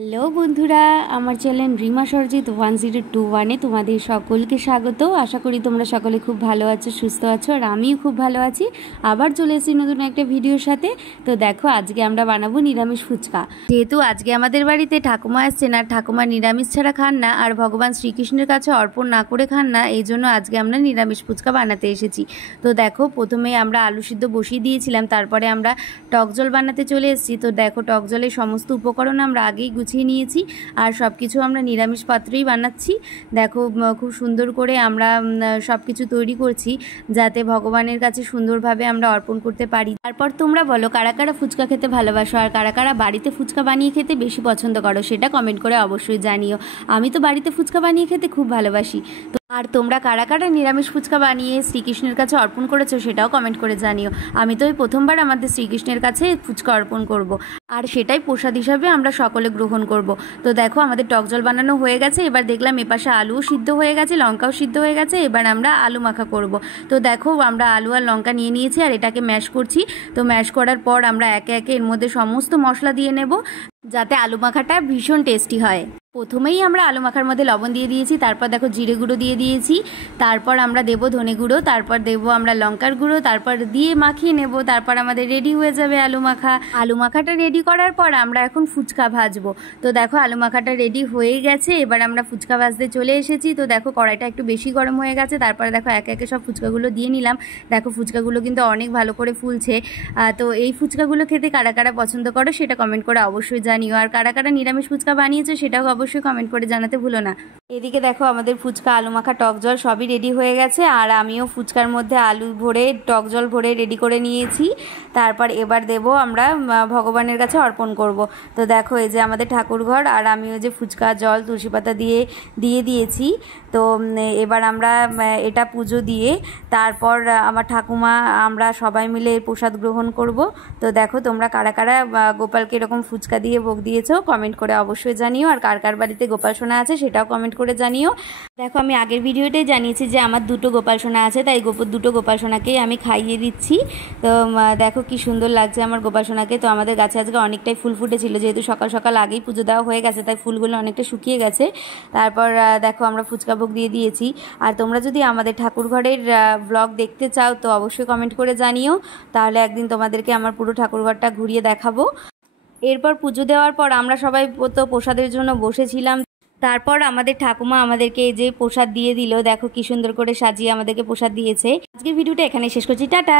Hello বন্ধুরা, আমার channel Rima Sarajit 1021-এ তোমাদের সকলকে স্বাগত। আশা করি তোমরা সকলে খুব ভালো আছো, সুস্থ আছো, আর আমিও খুব ভালো আছি। আবার চলে এসেছি নতুন একটা ভিডিওর সাথে। তো দেখো, আজকে আমরা বানাবো নিরামিষ ফুচকা। যেহেতু আজকে আমাদের বাড়িতে ঠাকুমা আসছেন, আর ঠাকুমা নিরামিষ ছাড়া খান না, আর ভগবান শ্রীকৃষ্ণের কাছে অর্পণ না করে খান না, এই জন্য আজকে আমরা নিরামিষ ফুচকা বানাতে এসেছি। তো দেখো, প্রথমে আমরা আলু সিদ্ধ বসিয়ে দিয়েছিলাম, তারপরে আমরা টক জল বানাতে চলে এসেছি। তো দেখো, টক জলের সমস্ত উপকরণ আমরা আগেই গুছিয়ে নিয়েছি, আর সব কিছু আমরা নিরামিষ পাত্রেই বানাচ্ছি। দেখো, খুব সুন্দর করে আমরা সব কিছু তৈরি করছি, যাতে ভগবানের কাছে সুন্দরভাবে আমরা অর্পণ করতে পারি। তারপর তোমরা বলো, কারা কারা ফুচকা খেতে ভালোবাসো, আর কারা কারা বাড়িতে ফুচকা বানিয়ে খেতে বেশি পছন্দ করো, সেটা কমেন্ট করে অবশ্যই জানিও। আমি তো বাড়িতে ফুচকা বানিয়ে খেতে খুব ভালোবাসি। আর তোমরা কারা কারা নিরামিষ ফুচকা বানিয়ে শ্রীকৃষ্ণের কাছে অর্পণ করেছো, সেটাও কমেন্ট করে জানিও। আমি তো এই প্রথমবার আমাদের শ্রীকৃষ্ণের কাছে ফুচকা অর্পণ করব, আর সেটাই প্রসাদ হিসাবে আমরা সকলে গ্রহণ করব। তো দেখো, আমাদের টক জল বানানো হয়ে গেছে। এবার দেখলাম এপাশে আলুও সিদ্ধ হয়ে গেছে, লঙ্কাও সিদ্ধ হয়ে গেছে। এবার আমরা আলু মাখা করব। তো দেখো, আমরা আলু আর লঙ্কা নিয়ে নিয়েছি, আর এটাকে ম্যাশ করছি। তো ম্যাশ করার পর আমরা একে একে এর মধ্যে সমস্ত মশলা দিয়ে নেব, যাতে আলু মাখাটা ভীষণ টেস্টি হয়। প্রথমেই আমরা আলু মাখার মধ্যে লবণ দিয়ে দিয়েছি, তারপর দেখো জিরে গুঁড়ো দিয়ে দিয়েছি, তারপর আমরা দেবো ধনে গুঁড়ো, তারপর দেবো আমরা লঙ্কার গুঁড়ো, তারপর দিয়ে মাখিয়ে নেব। তারপর আমাদের রেডি হয়ে যাবে আলু মাখা। আলু মাখাটা রেডি করার পর আমরা এখন ফুচকা ভাজবো। তো দেখো, আলু মাখাটা রেডি হয়ে গেছে। এবার আমরা ফুচকা ভাজতে চলে এসেছি। তো দেখো, কড়াইটা একটু বেশি গরম হয়ে গেছে। তারপরে দেখো, একে একে সব ফুচকাগুলো দিয়ে নিলাম। দেখো, ফুচকাগুলো কিন্তু অনেক ভালো করে ফুলছে। তো এই ফুচকাগুলো খেতে কারা কারা পছন্দ করো, সেটা কমেন্ট করে অবশ্যই জানিও। আর কারা কারা নিরামিষ ফুচকা বানিয়েছো, সেটাও অবশ্যই কমেন্ট করে জানাতে ভুলো না। এদিকে দেখো, আমাদের ফুচকা, আলু মাখা, টক জল সবই রেডি হয়ে গেছে, আর আমিও ফুচকার মধ্যে আলু ভরে টক জল ভরে রেডি করে নিয়েছি। তারপর এবার দেব আমরা ভগবানের কাছে অর্পণ করব। তো দেখো, এই যে আমাদের ঠাকুর ঘর, আর আমিও যে ফুচকা, জল, তুলসী পাতা দিয়ে দিয়েছি। তো এবার আমরা এটা পুজো দিয়ে তারপর আমার ঠাকুমা, আমরা সবাই মিলে এর প্রসাদ গ্রহণ করব। তো দেখো, তোমরা কারা কারা গোপালকে এরকম ফুচকা দিয়ে ভোগ দিয়েছো, কমেন্ট করে অবশ্যই জানিও। আর কার কার বাড়িতে গোপাল সোনা আছে, সেটাও কমেন্ট করে জানিও। দেখো, আমি আগের ভিডিওটাই জানিয়েছি যে আমার দুটো গোপাল সোনা আছে, তাই দুটো গোপাল সোনাকেই আমি খাইয়ে দিচ্ছি। তো দেখো কি সুন্দর লাগছে আমার গোপাল সোনাকে। তো আমাদের গাছে আজকে অনেকটাই ফুল ফুটেছিল, যেহেতু সকাল সকাল আগেই পুজো দেওয়া হয়ে গেছে, তাই ফুলগুলো অনেকটা শুকিয়ে গেছে। তারপর দেখো, আমরা ফুচকা ভোগ দিয়ে দিয়েছি। আর তোমরা যদি আমাদের ঠাকুর ঘরের ব্লগ দেখতে চাও, তো অবশ্যই কমেন্ট করে জানিও। তাহলে একদিন তোমাদেরকে আমার পুরো ঠাকুর ঘরটা ঘুরিয়ে দেখাবো। এরপর পুজো দেওয়ার পর আমরা সবাই তো প্রসাদের জন্য বসেছিলাম। তারপর আমাদের ঠাকুমা আমাদেরকে এই যে প্রসাদ দিয়ে দিল। দেখো কি সুন্দর করে সাজিয়ে আমাদেরকে প্রসাদ দিয়েছে। আজকের ভিডিওটা এখানে শেষ করছি। টাটা।